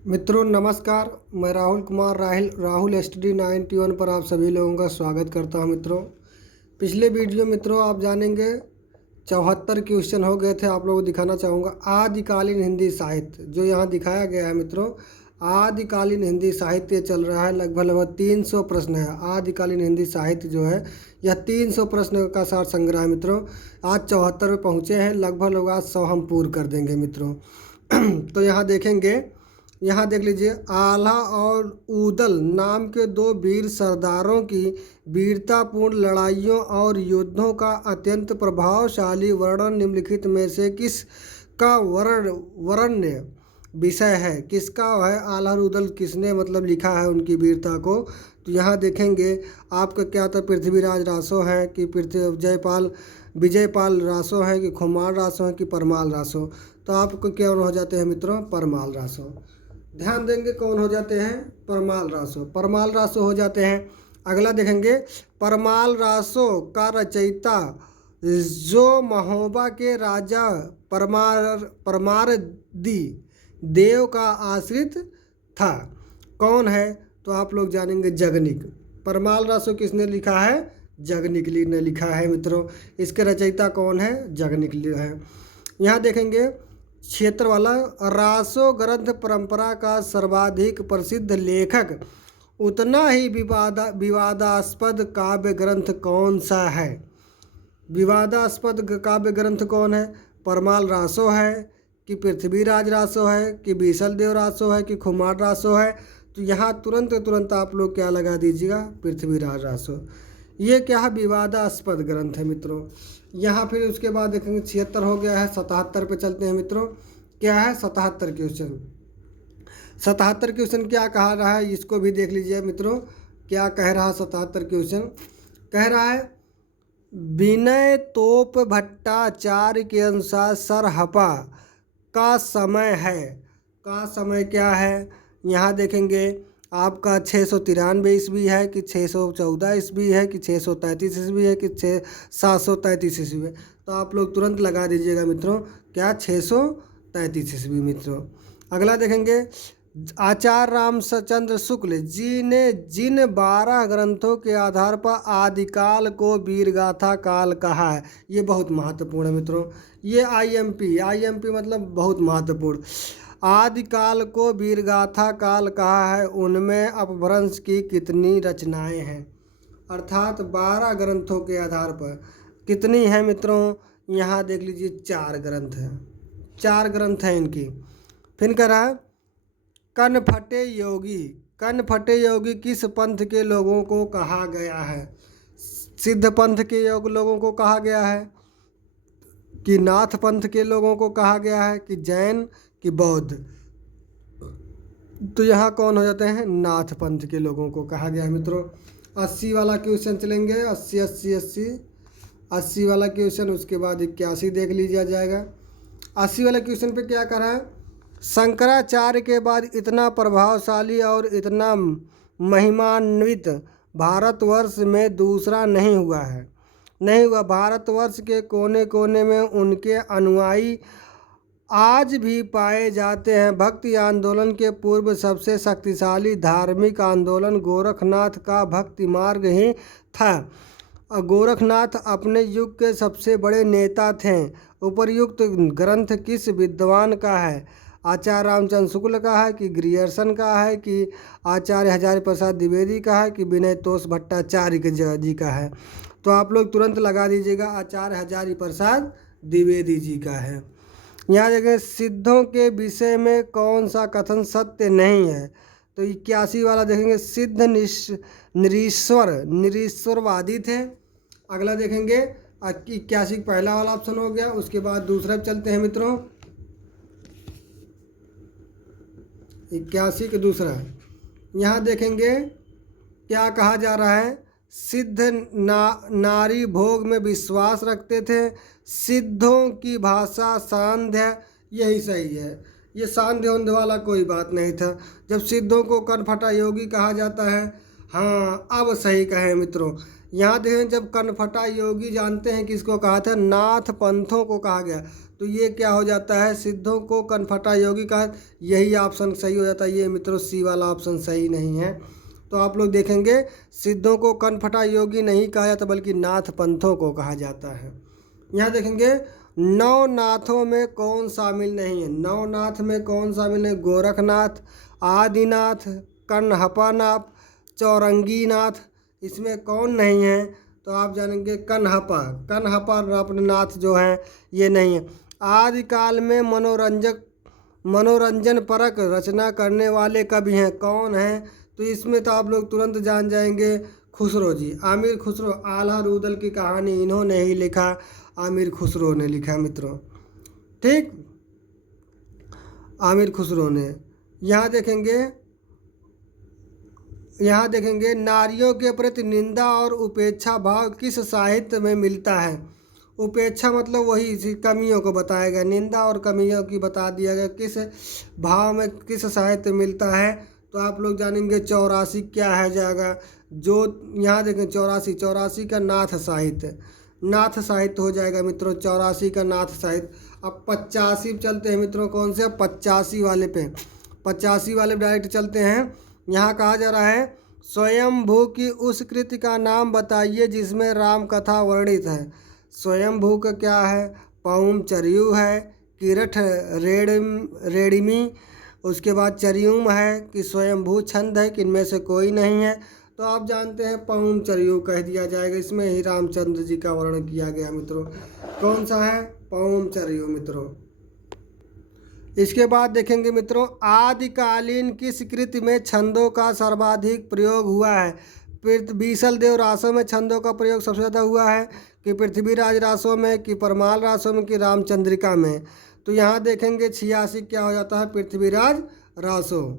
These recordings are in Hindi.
मित्रों नमस्कार। मैं राहुल कुमार राहुल स्टडी 91 पर आप सभी लोगों का स्वागत करता हूं। मित्रों पिछले वीडियो मित्रों आप जानेंगे 74 क्वेश्चन हो गए थे। आप लोगों को दिखाना चाहूँगा आदिकालीन हिंदी साहित्य जो यहाँ दिखाया गया है। मित्रों आदिकालीन हिंदी साहित्य चल रहा है, लगभग 300 प्रश्न है। आदिकालीन हिंदी साहित्य जो है यह 300 प्रश्न का सार संग्रह है। मित्रों आज 74 पे पहुँचे हैं, लगभग आज 100 हम पूर्ण कर देंगे। मित्रों तो यहाँ देखेंगे, यहाँ देख लीजिए, आल्हा और ऊदल नाम के दो वीर सरदारों की वीरतापूर्ण लड़ाइयों और युद्धों का अत्यंत प्रभावशाली वर्णन निम्नलिखित में से किस का वर्ण्य विषय है। किसका है आल्हा और ऊदल, किसने मतलब लिखा है उनकी वीरता को। तो यहाँ देखेंगे आपका क्या था, पृथ्वीराज रासो है कि विजयपाल रासो है कि खुमार रासो है कि परमाल रासो। तो आपको क्या हो जाते हैं मित्रों, परमाल रासो। ध्यान देंगे कौन हो जाते हैं, परमाल रासो। परमाल रासो हो जाते हैं। अगला देखेंगे, परमाल रासो का रचयिता जो महोबा के राजा परमारदी देव का आश्रित था, कौन है। तो आप लोग जानेंगे जगनिक। परमाल रासो किसने लिखा है, जगनिक ने लिखा है। मित्रों इसके रचयिता कौन है, जगनिक है। यहाँ देखेंगे क्षेत्र वाला, रासो ग्रंथ परंपरा का सर्वाधिक प्रसिद्ध लेखक उतना ही विवादास्पद काव्य ग्रंथ कौन सा है। विवादास्पद काव्य ग्रंथ कौन है, परमाल रासो है कि पृथ्वीराज रासो है कि बीसल देव रासो है कि खुमार रासो है। तो यहाँ तुरंत आप लोग क्या लगा दीजिएगा, पृथ्वीराज रासो। ये क्या है, विवादास्पद ग्रंथ है। मित्रों यहाँ फिर उसके बाद देखेंगे 76 हो गया है, 77 पे चलते हैं। मित्रों क्या है 77 क्वेश्चन। 77 क्वेश्चन क्या कहा रहा है, इसको भी देख लीजिए। मित्रों क्या कह रहा है 77 क्वेश्चन, कह रहा है विनय तोप भट्टाचार्य के अनुसार सरहपा का समय है। का समय क्या है, यहाँ देखेंगे आपका 693 ईस्वी है कि 614 ईस्वी है कि 633 ईस्वी है कि 733 ईस्वी है। तो आप लोग तुरंत लगा दीजिएगा मित्रों, क्या 633 ईस्वी। मित्रों अगला देखेंगे, आचार्य रामचंद्र शुक्ल जी ने जिन 12 ग्रंथों के आधार पर आदिकाल को वीरगाथा काल कहा है, ये बहुत महत्वपूर्ण है। मित्रों ये आईएमपी मतलब बहुत महत्वपूर्ण। आदिकाल को वीरगाथा काल कहा है, उनमें अपभ्रंश की कितनी रचनाएं हैं। अर्थात 12 ग्रंथों के आधार पर कितनी है मित्रों, यहाँ देख लीजिए 4 ग्रंथ हैं। 4 ग्रंथ हैं इनकी। फिर कह रहा है कनफटे योगी किस पंथ के लोगों को कहा गया है। सिद्ध पंथ के लोगों को कहा गया है कि नाथ पंथ के लोगों को कहा गया है कि जैन कि बौद्ध। तो यहाँ कौन हो जाते हैं, नाथ पंथ के लोगों को कहा गया है। मित्रों 80 वाला क्वेश्चन चलेंगे, 80 वाला क्वेश्चन। उसके बाद 81 देख लीजिए जाएगा। 80 वाला क्वेश्चन पे क्या करा है, शंकराचार्य के बाद इतना प्रभावशाली और इतना महिमान्वित भारतवर्ष में दूसरा नहीं हुआ। भारतवर्ष के कोने कोने में उनके अनुयायी आज भी पाए जाते हैं। भक्ति आंदोलन के पूर्व सबसे शक्तिशाली धार्मिक आंदोलन गोरखनाथ का भक्ति मार्ग ही था। गोरखनाथ अपने युग के सबसे बड़े नेता थे। उपर्युक्त ग्रंथ किस विद्वान का है, आचार्य रामचंद्र शुक्ल का है कि ग्रियर्सन का है कि आचार्य हजारी प्रसाद द्विवेदी का है कि विनय तोष भट्टाचार्य जी का है। तो आप लोग तुरंत लगा दीजिएगा, आचार्य हजारी प्रसाद द्विवेदी जी का है। यहाँ देखें, सिद्धों के विषय में कौन सा कथन सत्य नहीं है। तो 81 वाला देखेंगे, सिद्ध निरीश्वरवादी थे। अगला देखेंगे 81 पहला वाला ऑप्शन हो गया। उसके बाद दूसरा चलते हैं मित्रों, 81 का दूसरा। यहाँ देखेंगे क्या कहा जा रहा है, सिद्ध नारी भोग में विश्वास रखते थे। सिद्धों की भाषा सांध्य, यही सही है। ये सांध्य उन्ध्य वाला कोई बात नहीं था। जब सिद्धों को कनफटा योगी कहा जाता है, हाँ अब सही कहे मित्रों, यहाँ देखें, जब कनफटा योगी जानते हैं किसको कहा था, नाथ पंथों को कहा गया, तो ये क्या हो जाता है, सिद्धों को कनफटा योगी कहा। यही ऑप्शन सही हो जाता है। ये मित्रों सी वाला ऑप्शन सही नहीं है। तो आप लोग देखेंगे सिद्धों को कनफटा योगी नहीं कहा जाता बल्कि नाथ पंथों को कहा जाता है। यहाँ देखेंगे नौ नाथों में कौन शामिल नहीं है, नौ नाथ में कौन शामिल है, गोरखनाथ, आदिनाथ, कन्हपानाथ, चौरंगीनाथ, इसमें कौन नहीं है, तो आप जानेंगे कन्हपा, कन्हपा अपने नाथ जो है ये नहीं है। आदिकाल में मनोरंजन परक रचना करने वाले कवि हैं, कौन हैं, तो इसमें तो आप लोग तुरंत जान जाएंगे, खुसरो जी, आमिर खुसरो। आल्हा रूदल की कहानी इन्होंने ही लिखा, आमिर खुसरो ने लिखा मित्रों, ठीक, आमिर खुसरो ने। यहाँ देखेंगे नारियों के प्रति निंदा और उपेक्षा भाव किस साहित्य में मिलता है। उपेक्षा मतलब वही इसी कमियों को बताया गया, निंदा और कमियों की बता दिया गया, किस भाव में किस साहित्य मिलता है, तो आप लोग जानेंगे 84 क्या है जाएगा, जो यहाँ देखें 84 का नाथ साहित्य, नाथ साहित्य हो जाएगा मित्रों, 84 का नाथ साहित्य। अब 85 चलते हैं मित्रों, कौन से 85 वाले पे, 85 वाले डायरेक्ट चलते हैं। यहाँ कहा जा रहा है स्वयंभू की उस कृति का नाम बताइए जिसमें राम कथा वर्णित है। स्वयंभू का क्या है, पौम चरियू है, किरठ रेडिमी, उसके बाद चरियूम है कि स्वयंभू छंद है कि इनमें से कोई नहीं है, तो आप जानते हैं पौम चरियू कह दिया जाएगा, इसमें ही रामचंद्र जी का वर्णन किया गया मित्रों। कौन सा है, पौम चरियू मित्रों। इसके बाद देखेंगे मित्रों आदिकालीन किस कृति में छंदों का सर्वाधिक प्रयोग हुआ है। बीसल देव रासों में छंदों का प्रयोग सबसे ज़्यादा हुआ है कि पृथ्वीराज रासों में कि परमाल रासों में कि रामचंद्रिका में, तो यहाँ देखेंगे 86 क्या हो जाता है, पृथ्वीराज रासों,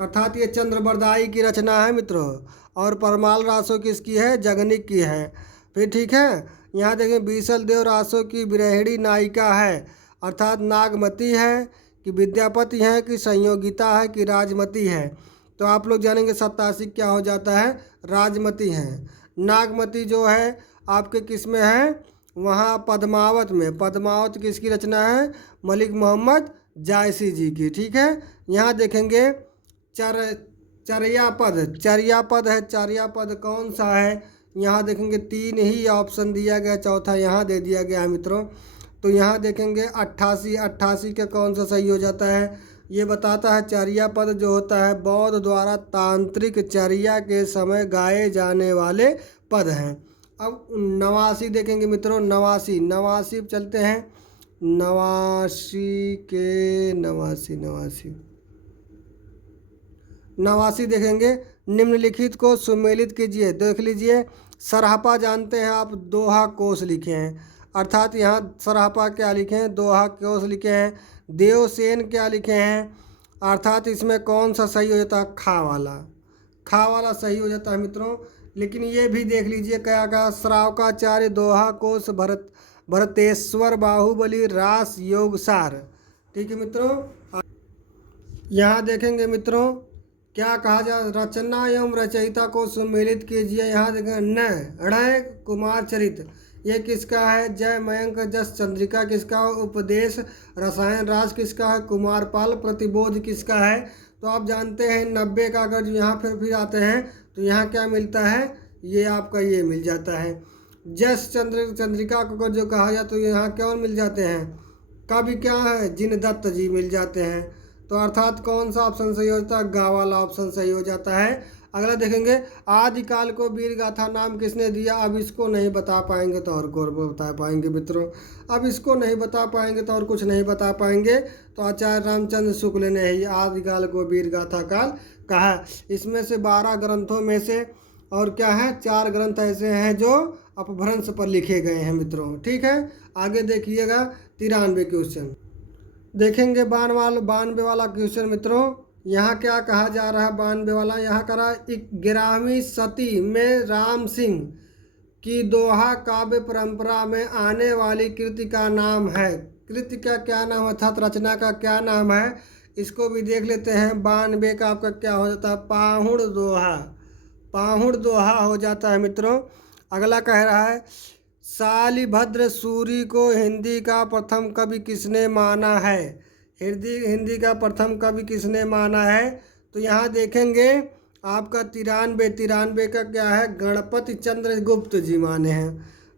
अर्थात ये चंद्रबरदाई की रचना है मित्रों, और परमाल रासों किसकी है, जगनिक की है। फिर ठीक है, यहाँ देखें बीसल देव रासों की विरहिणी नायिका है, अर्थात नागमती है कि विद्यापति है कि संयोगिता है कि राजमती है, तो आप लोग जानेंगे 87 क्या हो जाता है, राजमती है। नागमती जो है आपके किस में है, वहाँ पद्मावत में, पद्मावत किसकी रचना है, मलिक मोहम्मद जायसी जी की, ठीक है। यहाँ देखेंगे चर्यापद है, चर्यापद कौन सा है, यहाँ देखेंगे 3 ही ऑप्शन दिया गया, चौथा यहाँ दे दिया गया है मित्रों, तो यहाँ देखेंगे 88 का कौन सा सही हो जाता है, ये बताता है चर्यापद जो होता है बौद्ध द्वारा तांत्रिक चर्या के समय गाए जाने वाले पद हैं। अब 89 देखेंगे मित्रों, 89 चलते हैं, 89 देखेंगे, निम्नलिखित को सुमेलित कीजिए। देख लीजिए, सरहपा जानते हैं आप, दोहा कोश लिखे हैं, अर्थात यहाँ सरहपा क्या लिखे हैं, दोहा कोश लिखे हैं। देवसेन क्या लिखे हैं, अर्थात इसमें कौन सा सही हो जाता है, खा वाला सही हो जाता है मित्रों। लेकिन ये भी देख लीजिए क्या कहा, श्रावकाचार्य दोहा कोश भरतेश्वर बाहुबली रास योगसार, ठीक है मित्रों। यहाँ देखेंगे मित्रों क्या कहा जा, रचना एवं रचयिता को सुमेलित कीजिए। यहाँ देखेंगे णय कुमार चरित, ये किसका है, जय मयंक जस चंद्रिका किसका है, उपदेश रसायन राज किसका है, कुमारपाल प्रतिबोध किसका है। तो आप जानते हैं 90 का अगर यहाँ फिर आते हैं तो यहाँ क्या मिलता है, ये आपका ये मिल जाता है जस चंद्रिका को जो कहा जाए, तो यहाँ कौन मिल जाते हैं, कवि क्या है, जिन दत्त जी मिल जाते हैं। तो अर्थात कौन सा ऑप्शन सही होता है, गा वाला ऑप्शन सही हो जाता है। अगला देखेंगे आदिकाल को वीर गाथा नाम किसने दिया। अब इसको नहीं बता पाएंगे तो और को बता पाएंगे मित्रों, अब इसको नहीं बता पाएंगे तो और कुछ नहीं बता पाएंगे। तो आचार्य रामचंद्र शुक्ल ने ही आदिकाल को वीर गाथा काल कहा। इसमें से 12 ग्रंथों में से और क्या है, 4 ग्रंथ ऐसे हैं जो अपभ्रंश पर लिखे गए हैं मित्रों, ठीक है। आगे देखिएगा 93 क्वेश्चन देखेंगे, 92 वाला क्वेश्चन मित्रों। यहाँ क्या कहा जा रहा है, 92 वाला यहाँ करा 11वीं सदी में राम सिंह की दोहा काव्य परंपरा में आने वाली कृति का नाम है। कृति का क्या नाम है, अर्थात रचना का क्या नाम है, इसको भी देख लेते हैं। 92 का आपका क्या हो जाता है, पाहुड़ दोहा हो जाता है मित्रों। अगला कह रहा है शालिभद्र सूरी को हिंदी का प्रथम कवि किसने माना है। हिंदी का प्रथम कवि किसने माना है। तो यहाँ देखेंगे आपका 93 का क्या है, गणपति चंद्र गुप्त जी माने हैं।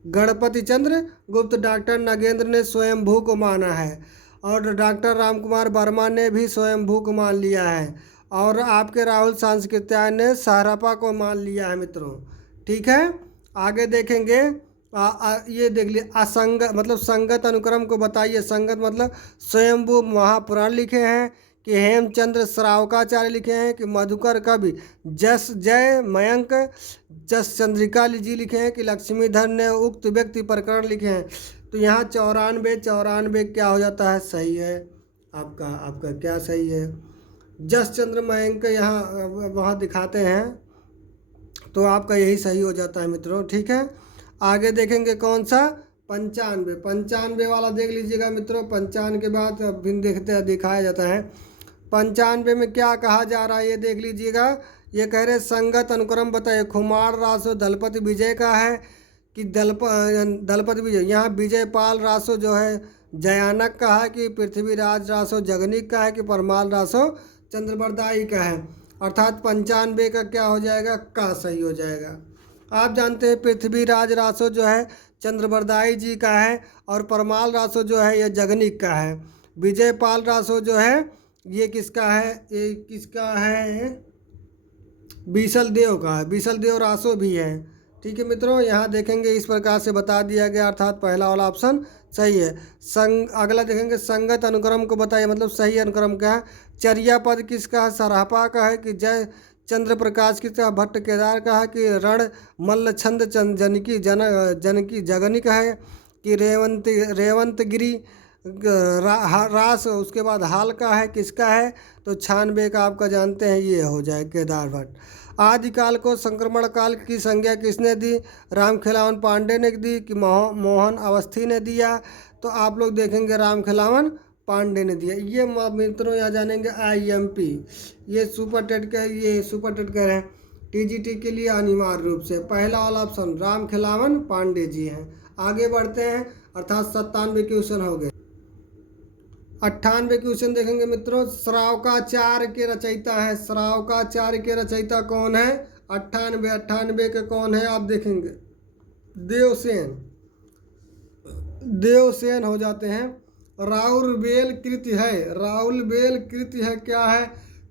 गणपति चंद्र गुप्त। डॉक्टर नगेंद्र ने स्वयंभू को माना है और डॉक्टर रामकुमार वर्मा ने भी स्वयंभू को मान लिया है और आपके राहुल सांस्कृत्यायन ने सहरपा को मान लिया है मित्रों। ठीक है, आगे देखेंगे ये देख लिए असंगत मतलब संगत अनुक्रम को बताइए। संगत मतलब स्वयंभू महापुराण लिखे हैं कि हेमचंद्र श्रावकाचार्य लिखे हैं कि मधुकर कवि जस जय मयंक जस चंद्रिका जी लिखे हैं कि लक्ष्मीधर ने उक्त व्यक्ति प्रकरण लिखे हैं। तो यहाँ 94 क्या हो जाता है, सही है आपका क्या सही है। जस चंद्र मयंक यहाँ वहाँ दिखाते हैं तो आपका यही सही हो जाता है मित्रों। ठीक है, आगे देखेंगे कौन सा 95 वाला देख लीजिएगा मित्रों। 55 के बाद फिर देखते हैं दिखाया जाता है। 95 में क्या कहा जा रहा है ये देख लीजिएगा। ये कह रहे संगत अनुक्रम बताइए। खुमार रासो दलपति विजय का है कि दलपति विजय। यहाँ विजय पाल रासो जो है जयानक का है कि पृथ्वीराज रासो जगनिक का है कि परमाल रासो चंद्रबरदाई का है। अर्थात 95 का क्या हो जाएगा, का सही हो जाएगा। आप जानते हैं पृथ्वीराज रासो जो है चंद्रबरदाई जी का है और परमाल रासो जो है ये जगनिक का है। विजय पाल रासो जो है ये किसका है, ये किसका है, बीसल देव का है। बीसल देव रासो भी है। ठीक है मित्रों, यहाँ देखेंगे इस प्रकार से बता दिया गया, अर्थात पहला वाला ऑप्शन सही है। अगला देखेंगे संगत अनुक्रम को बताइए, मतलब सही अनुक्रम क्या है। चर्या पद किसका है, सरहपा का है कि जय चंद्र प्रकाश किसका, भट्ट केदार का है कि रण मल्ल छंद जनकी जनकी जगनिक है कि रेवंतगिरी रास उसके बाद हाल का है किसका है। तो 96 का आपका जानते हैं ये हो जाए केदार भट्ट। आदिकाल को संक्रमण काल की संज्ञा किसने दी, रामखेलावन पांडे ने दी कि मोहन अवस्थी ने दिया। तो आप लोग देखेंगे रामखेलावन पांडे ने दिया। ये मित्रों यहाँ जानेंगे IMP, ये सुपर टेट कह रहे हैं TGT के लिए अनिवार्य रूप से पहला वाला ऑप्शन रामखेलावन पांडे जी हैं। आगे बढ़ते हैं, अर्थात 97 क्वेश्चन हो गए। 98 क्वेश्चन देखेंगे मित्रों। श्रावकाचार्य के रचयिता है, श्रावकाचार्य के रचयिता कौन है। 98 के कौन है आप देखेंगे, देवसेन हो जाते हैं। राउरवेल कृति है, राउरवेल कृति है क्या है,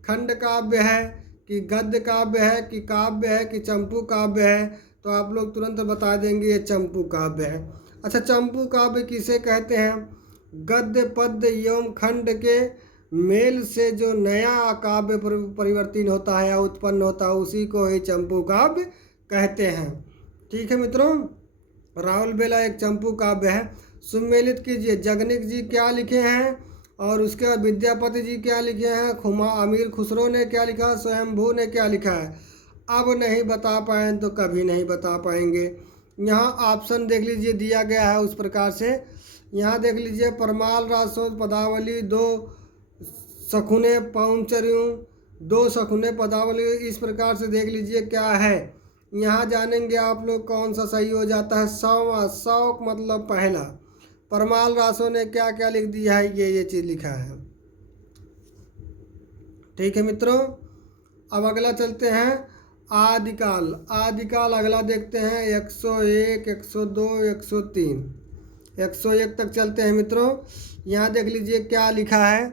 खंड काव्य है कि गद्य काव्य है कि काव्य है कि चंपू काव्य है। तो आप लोग तुरंत बता देंगे ये चंपू काव्य है। अच्छा, चंपू काव्य किसे कहते हैं, गद्य पद्य एवं खंड के मेल से जो नया काव्य परिवर्तन होता है या उत्पन्न होता है उसी को ही चंपू काव्य कहते हैं। ठीक है मित्रों, राउरवेला एक चंपू काव्य है। सुमेलित कीजिए, जगनिक जी क्या लिखे हैं और उसके बाद विद्यापति जी क्या लिखे हैं, अमीर खुसरो ने क्या लिखा है, स्वयंभू ने क्या लिखा है। अब नहीं बता पाए तो कभी नहीं बता पाएंगे। यहाँ ऑप्शन देख लीजिए दिया गया है उस प्रकार से। यहाँ देख लीजिए परमाल रासो पदावली 2 सखुने पौमचर्यों 2 सखुने पदावली, इस प्रकार से देख लीजिए क्या है। यहाँ जानेंगे आप लोग कौन सा सही हो जाता है। सौ मतलब पहला। परमाल रासो ने क्या क्या लिख दिया है, ये चीज़ लिखा है। ठीक है मित्रों, अब अगला चलते हैं आदिकाल अगला देखते हैं। 101 102 103 101 तक चलते हैं मित्रों। यहाँ देख लीजिए क्या लिखा है,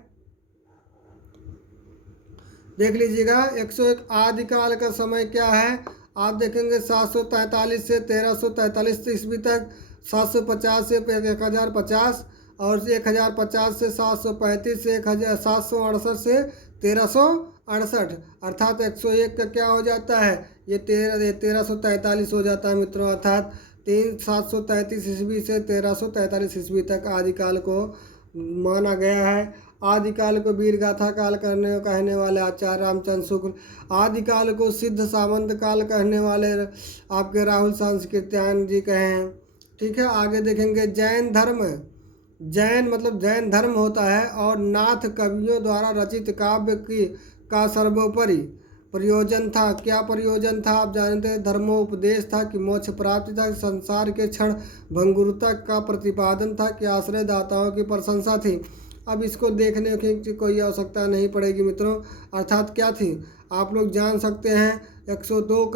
देख लीजिएगा। 101 आदिकाल का समय क्या है आप देखेंगे 743 से 1343 ईस्वी तक, 750 से 1050 और 1050 से 735 से 768 से 1368, अर्थात 101 का क्या हो जाता है, ये 1343 हो जाता है मित्रों। अर्थात 733 ईस्वी से 1343 ईस्वी तक आदिकाल को माना गया है। आदिकाल को वीरगाथा काल कहने वाले आचार्य रामचंद्र शुक्ल, आदिकाल को सिद्ध सामंत काल कहने वाले आपके राहुल सांस्कृत्यायन जी कहे हैं। ठीक है, आगे देखेंगे जैन धर्म। जैन मतलब जैन धर्म होता है और नाथ कवियों द्वारा रचित काव्य का सर्वोपरि प्रयोजन था। क्या प्रयोजन था आप जानते हैं? धर्मोपदेश था कि मोक्ष प्राप्ति था, संसार के क्षण भंगुरता का प्रतिपादन था कि आश्रयदाताओं की प्रशंसा थी। अब इसको देखने की कोई आवश्यकता नहीं पड़ेगी मित्रों। अर्थात क्या थी आप लोग जान सकते हैं। 102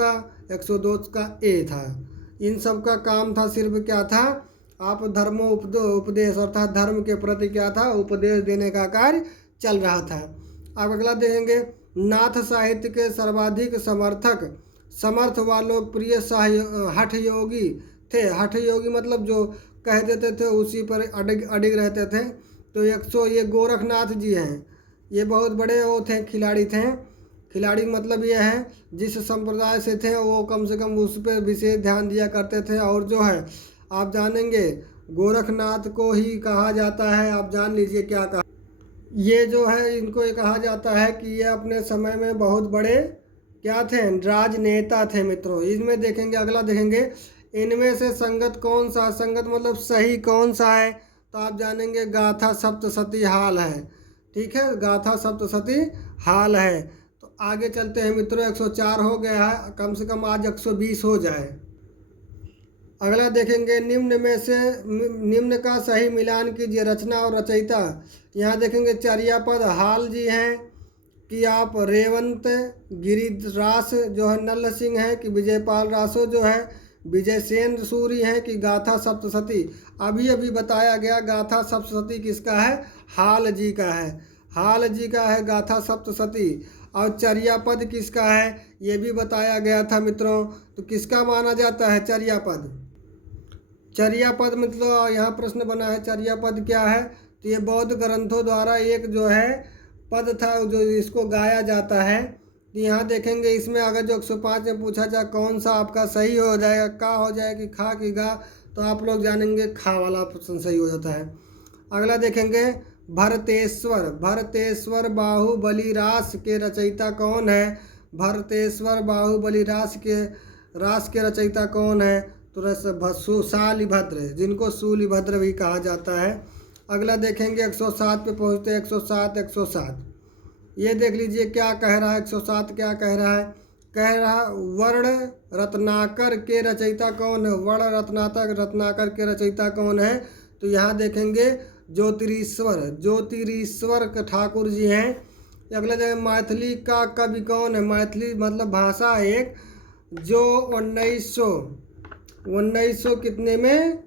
का ए था। इन सब का काम था सिर्फ क्या था, आप उपदेश अर्थात धर्म के प्रति क्या था, उपदेश देने का कार्य चल रहा था। अब अगला देखेंगे, नाथ साहित्य के सर्वाधिक समर्थ व लोकप्रिय हठ योगी थे। हठ योगी मतलब जो कह देते थे उसी पर अडिग रहते थे। तो 100 ये गोरखनाथ जी हैं। ये बहुत बड़े वो थे, खिलाड़ी थे। खिलाड़ी मतलब ये है जिस संप्रदाय से थे वो कम से कम उस पर विशेष ध्यान दिया करते थे। और जो है आप जानेंगे गोरखनाथ को ही कहा जाता है, आप जान लीजिए क्या कहा, ये जो है इनको ये कहा जाता है कि ये अपने समय में बहुत बड़े क्या थे, राजनेता थे मित्रों। इसमें देखेंगे, अगला देखेंगे, इनमें से संगत कौन सा, संगत मतलब सही कौन सा है, तो आप जानेंगे गाथा सप्तशती हाल है। ठीक है, गाथा सप्तशती हाल है। तो आगे चलते हैं मित्रों, 104 हो गया है, कम से कम आज 120 हो जाए। अगला देखेंगे, निम्न का सही मिलान कीजिए, रचना और रचयिता। यहाँ देखेंगे चर्यापद हाल जी हैं कि आप रेवंत गिरिरास जो है नल्ल सिंह है कि विजयपाल रासो जो है विजय सेन सूरी हैं कि गाथा सप्तशती। अभी अभी बताया गया गाथा सप्तशती किसका है, हाल जी का है। हाल जी का है गाथा सप्तशती। और चर्यापद किसका है ये भी बताया गया था मित्रों। तो किसका माना जाता है चर्यापद? चर्यापद मतलब यहाँ प्रश्न बना है चर्यापद क्या है, तो ये बौद्ध ग्रंथों द्वारा एक जो है पद था जो इसको गाया जाता है। तो यहाँ देखेंगे इसमें अगर जो 105 में पूछा जाए कौन सा आपका सही हो जाएगा, का हो जाए कि खा कि गा, तो आप लोग जानेंगे खा वाला ऑप्शन सही हो जाता है। अगला देखेंगे, भरतेश्वर बाहुबली रास के रचयिता कौन है? भरतेश्वर बाहुबली रास के रचयिता कौन है? तो शालिभद्र, जिनको शूलिभद्र भी कहा जाता है। अगला देखेंगे 107 पे पहुँचते हैं। 107 ये देख लीजिए क्या कह रहा है। 107 क्या कह रहा है? कह रहा वर्ण रत्नाकर के रचयिता कौन है? वर्ण रत्नाकर के रचयिता कौन है? तो यहाँ देखेंगे ज्योतिरीश्वर ठाकुर जी हैं। अगला जगह मैथिली का कवि कौन है? मैथिली मतलब भाषा एक जो 1900 कितने में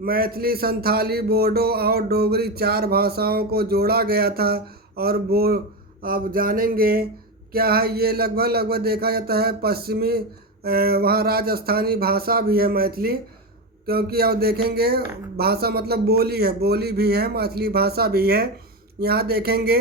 मैथिली, संथाली, बोडो और डोगरी 4 भाषाओं को जोड़ा गया था। और वो आप जानेंगे क्या है, ये लगभग देखा जाता है पश्चिमी वहाँ राजस्थानी भाषा भी है मैथिली। क्योंकि आप देखेंगे भाषा मतलब बोली है, बोली भी है, मैथिली भाषा भी है। यहाँ देखेंगे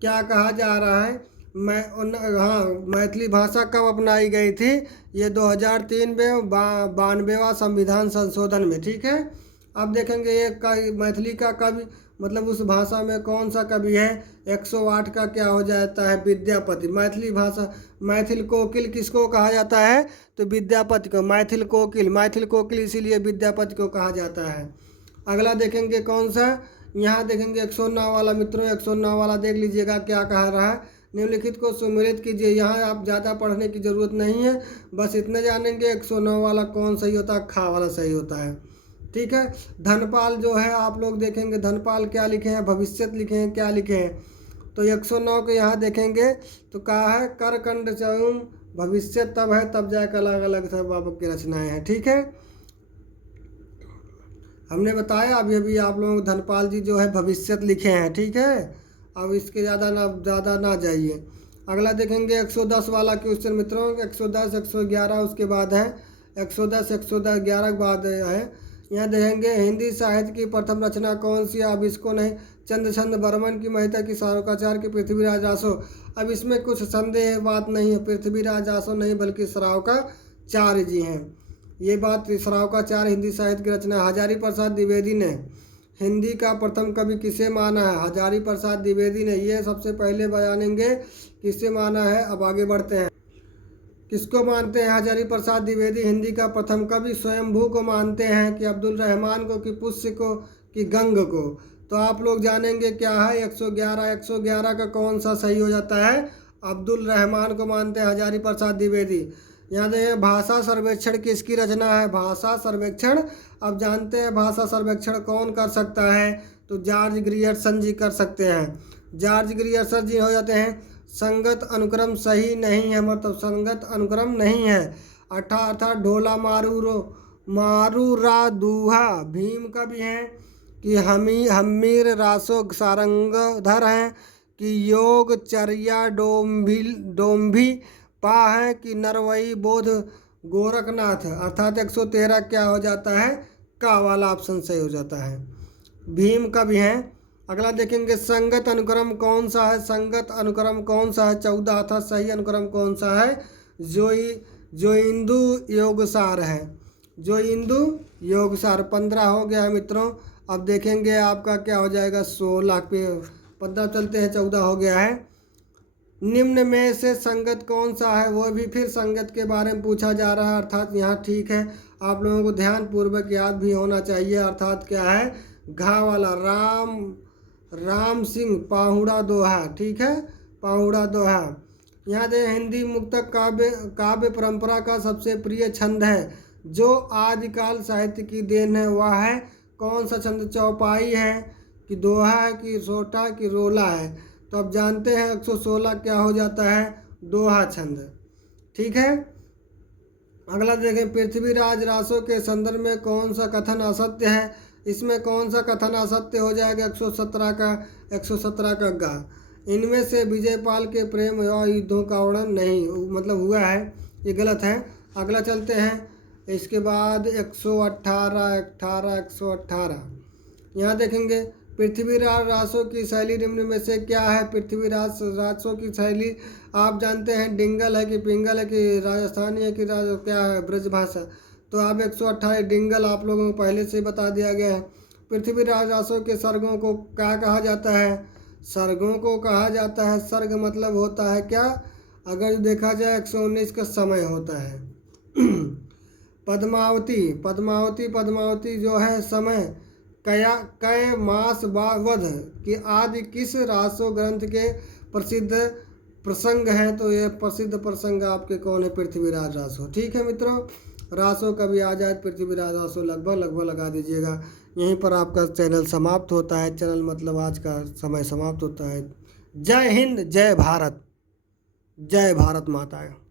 क्या कहा जा रहा है, मैथिली भाषा कब अपनाई गई थी? ये 2003 में 92वां संविधान संशोधन में। ठीक है, अब देखेंगे ये मैथिली का कवि मतलब उस भाषा में कौन सा कवि है? 108 का क्या हो जाता है? विद्यापति। मैथिली भाषा मैथिल कोकिल किसको कहा जाता है? तो विद्यापति को। मैथिल कोकिल इसीलिए विद्यापति को कहा जाता है। अगला देखेंगे कौन सा, यहाँ देखेंगे 109 वाला मित्रों। 109 वाला देख लीजिएगा क्या कह रहा है, निम्नलिखित को सुमेलित कीजिए। यहाँ आप ज़्यादा पढ़ने की ज़रूरत नहीं है, बस इतने जानेंगे 109 वाला कौन सही होता है, खा वाला सही होता है। ठीक है, धनपाल जो है आप लोग देखेंगे धनपाल क्या लिखे हैं, भविष्यत लिखे हैं, क्या लिखे हैं? तो 109 के यहाँ देखेंगे तो कहा है करकंड चौम भविष्यत तब है तब जाकर अलग अलग सब आपकी रचनाएं हैं। ठीक है, हमने बताया अभी आप लोग धनपाल जी जो है भविष्यत लिखे हैं। ठीक है, अब इसके ज़्यादा ना जाइए। अगला देखेंगे 110 वाला क्वेश्चन मित्रों। 110 111 उसके बाद है। 110 111 के बाद है। यहाँ देखेंगे हिंदी साहित्य की प्रथम रचना कौन सी? अब इसको नहीं, चंद्रचंद बर्मन की, महिता की, श्रावकाचार्य की, पृथ्वीराज रासो। अब इसमें कुछ संदेह बात नहीं है, पृथ्वीराज रासो नहीं बल्कि श्रावकाचार्य जी हैं। ये बात श्रावकाचार्य हिंदी साहित्य की रचना। हजारी प्रसाद द्विवेदी ने हिंदी का प्रथम कवि किसे माना है? हजारी प्रसाद द्विवेदी ने। ये सबसे पहले बयानेंगे किसे माना है। अब आगे बढ़ते हैं, किसको मानते हैं हजारी प्रसाद द्विवेदी हिंदी का प्रथम कवि? स्वयंभू को मानते हैं कि अब्दुल रहमान को कि पुष्य को कि गंग को? तो आप लोग जानेंगे क्या है 111 का कौन सा सही हो जाता है? अब्दुल रहमान को मानते हैं, हजारी प्रसाद द्विवेदी। यहाँ देखें भाषा सर्वेक्षण किसकी रचना है, भाषा सर्वेक्षण। अब जानते हैं भाषा सर्वेक्षण कौन कर सकता है, तो जॉर्ज ग्रियर्सन जी कर सकते हैं। जॉर्ज ग्रियर्सन जी हो जाते हैं संगत अनुक्रम सही नहीं है, मतलब संगत अनुक्रम नहीं है। अर्थात ढोला मारू रा दूहा भीम कवि हैं कि हमीर रासो सारंगधर हैं कि योग चर्या डोम्भी पा है कि नरवई बोध गोरखनाथ। अर्थात 113 क्या हो जाता है, का वाला ऑप्शन सही हो जाता है, भीम कवि हैं। अगला देखेंगे संगत अनुक्रम कौन सा है, संगत अनुक्रम कौन सा है 14, अर्थात सही अनुक्रम कौन सा है, जो इंदु योगसार है, जो इंदु योगसार। 15 हो गया है मित्रों। अब देखेंगे आपका क्या हो जाएगा 16 पे 15 चलते हैं, 14 हो गया है। निम्न में से संगत कौन सा है, वो भी फिर संगत के बारे में पूछा जा रहा है। अर्थात यहाँ ठीक है, आप लोगों को ध्यान पूर्वक याद भी होना चाहिए। अर्थात क्या है, घा वाला राम सिंह पाहुड़ा दोहा, ठीक है, पाहुड़ा दोहा। यहाँ दे हिंदी मुक्तक काव्य परंपरा का सबसे प्रिय छंद है जो आदिकाल साहित्य की देन है, वह है कौन सा छंद, चौपाई है कि दोहा है कि सोटा कि रोला है। तो अब जानते हैं 116 क्या हो जाता है, दोहा छंद, ठीक है। अगला देखें पृथ्वीराज रासो के संदर्भ में कौन सा कथन असत्य है, इसमें कौन सा कथन असत्य हो जाएगा 117 का गा। इनमें से विजयपाल के प्रेम या युद्धों का वर्णन नहीं मतलब हुआ है, ये गलत है। अगला चलते हैं, इसके बाद 118 यहाँ देखेंगे पृथ्वीराज रासो की शैली निम्न में से क्या है। पृथ्वीराज रासो की शैली आप जानते हैं डिंगल है कि पिंगल है कि राजस्थानी है कि क्या है ब्रजभाषा। तो आप 118 डिंगल आप लोगों को पहले से बता दिया गया है। पृथ्वीराज रासो के सर्गों को क्या कहा जाता है, सर्गों को कहा जाता है, सर्ग मतलब होता है क्या, अगर देखा जाए 119 का समय होता है। पद्मावती जो है समय कय मास वध कि आदि किस रासो ग्रंथ के प्रसिद्ध प्रसंग हैं, तो ये प्रसिद्ध प्रसंग आपके कौन है, पृथ्वीराज रासो, ठीक है मित्रों। रासो कभी आ जाए पृथ्वीराज रासो लगभग लगा दीजिएगा। यहीं पर आपका चैनल समाप्त होता है, चैनल मतलब आज का समय समाप्त होता है। जय हिंद, जय भारत, जय भारत माता।